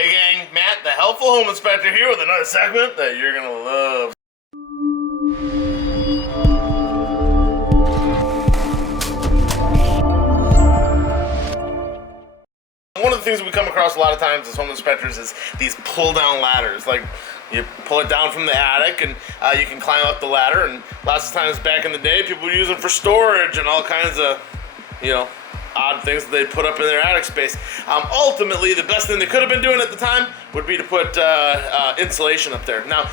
Hey gang, Matt, the helpful home inspector here with another segment that you're gonna love. One of the things we come across a lot of times as home inspectors is these pull-down ladders. Like, you pull it down from the attic and you can climb up the ladder, and lots of times back in the day people would use them for storage and all kinds of, odd things that they'd put up in their attic space. Ultimately, the best thing they could have been doing at the time would be to put insulation up there. Now,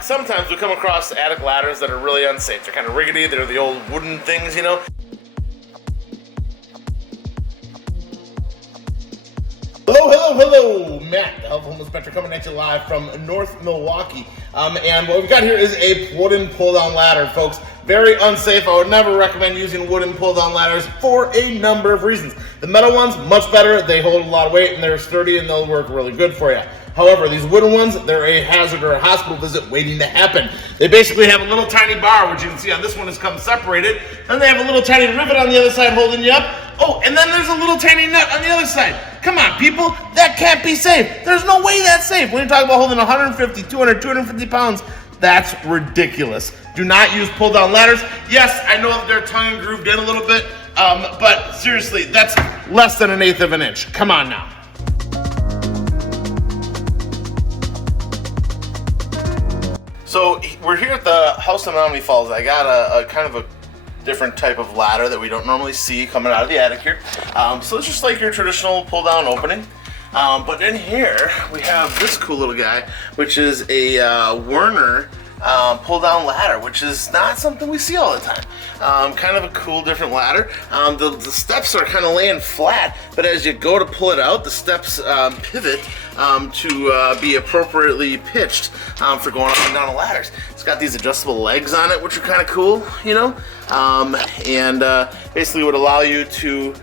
sometimes we come across attic ladders that are really unsafe. They're kind of rickety. They're the old wooden things, Hello, Matt, the helpful home inspector, coming at you live from North Milwaukee. And what we've got here is a wooden pull-down ladder, folks. Very unsafe. I would never recommend using wooden pull-down ladders for a number of reasons. The metal ones, much better. They hold a lot of weight and they're sturdy and they'll work really good for you. However, these wooden ones, they're a hazard or a hospital visit waiting to happen. They basically have a little tiny bar, which you can see on this one has come separated, and they have a little tiny rivet on the other side holding you up. Oh, and then there's a little tiny nut on the other side. Come on, people, that can't be safe. There's no way that's safe. When you talk about holding 150, 200, 250 pounds, that's ridiculous. Do not use pull-down ladders. Yes, I know that they're tongue and grooved in a little bit, but seriously, that's less than 1/8 of an inch. Come on now. So we're here at the house in Menominee Falls. I got a kind of a different type of ladder that we don't normally see coming out of the attic here. So it's just like your traditional pull-down opening. But in here we have this cool little guy, which is a Werner pull-down ladder, which is not something we see all the time. Kind of a cool, different ladder. The steps are kind of laying flat, but as you go to pull it out, the steps pivot to be appropriately pitched for going up and down the ladders. It's got these adjustable legs on it, which are kind of cool, and basically would allow you to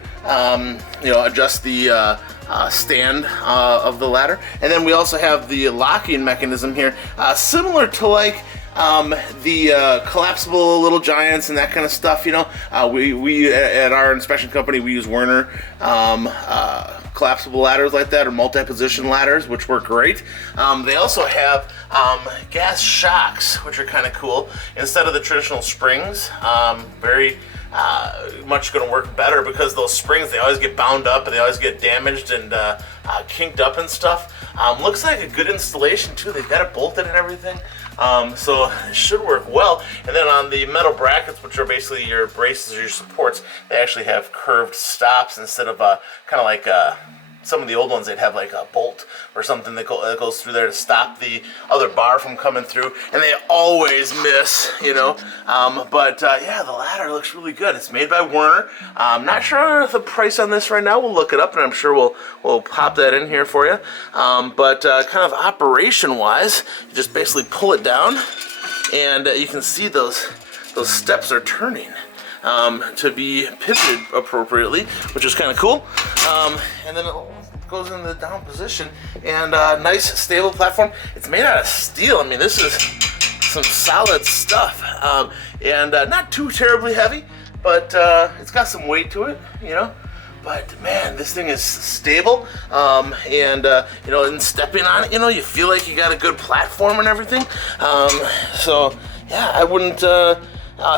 adjust the stand of the ladder. And then we also have the locking mechanism here, similar to like the collapsible little giants and that kind of stuff. We at our inspection company, we use Werner collapsible ladders like that, or multi-position ladders, which work great. They also have gas shocks, which are kind of cool, instead of the traditional springs. Very much going to work better, because those springs, they always get bound up and they always get damaged and kinked up and stuff. Looks like a good installation too. They've got it bolted and everything, so it should work well. And then on the metal brackets, which are basically your braces or your supports, they actually have curved stops instead of kind of like some of the old ones. They'd have like a bolt or something that goes through there to stop the other bar from coming through, and they always miss, but yeah, the ladder looks really good. It's made by Werner. I'm not sure the price on this right now. We'll look it up, and I'm sure we'll pop that in here for you. But kind of operation wise, you just basically pull it down, and you can see those steps are turning to be pivoted appropriately, which is kind of cool. And then it goes in the down position, and nice stable platform. It's made out of steel. I mean, this is some solid stuff, and not too terribly heavy, but it's got some weight to it, But man, this thing is stable, and in stepping on it, you feel like you got a good platform and everything. So yeah, I wouldn't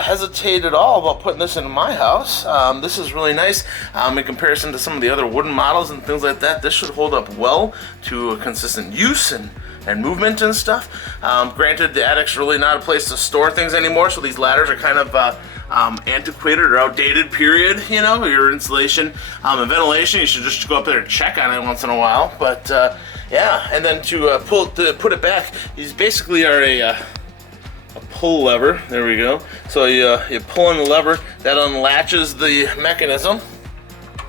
hesitate at all about putting this into my house. This is really nice in comparison to some of the other wooden models and things like that. This should hold up well to a consistent use and movement and stuff. Granted, the attic's really not a place to store things anymore, so these ladders are kind of antiquated or outdated, period. Your insulation and ventilation, you should just go up there and check on it once in a while. But yeah, and then to put it back, these basically are a pull lever. There we go. So you pull on the lever, that unlatches the mechanism.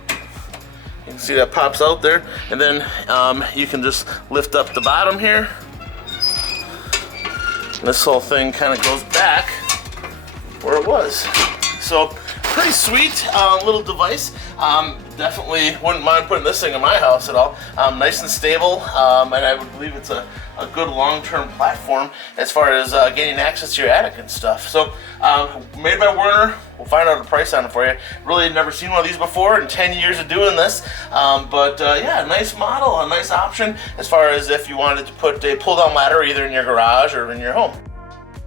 You can see that pops out there, and then you can just lift up the bottom here. And this whole thing kind of goes back where it was. So pretty sweet little device. Definitely wouldn't mind putting this thing in my house at all. Nice and stable, and I would believe it's a good long-term platform as far as gaining access to your attic and stuff. So, made by Werner. We'll find out the price on it for you. Really never seen one of these before in 10 years of doing this. But yeah, nice model, a nice option as far as if you wanted to put a pull-down ladder either in your garage or in your home.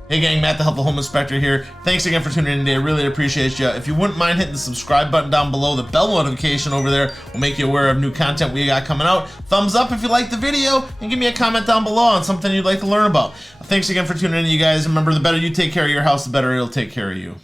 Hey gang, Matt the Helpful Home Inspector here. Thanks again for tuning in today. I really appreciate you. If you wouldn't mind hitting the subscribe button down below, the bell notification over there will make you aware of new content we got coming out. Thumbs up if you like the video, and give me a comment down below on something you'd like to learn about. Thanks again for tuning in, you guys. Remember, the better you take care of your house, the better it'll take care of you.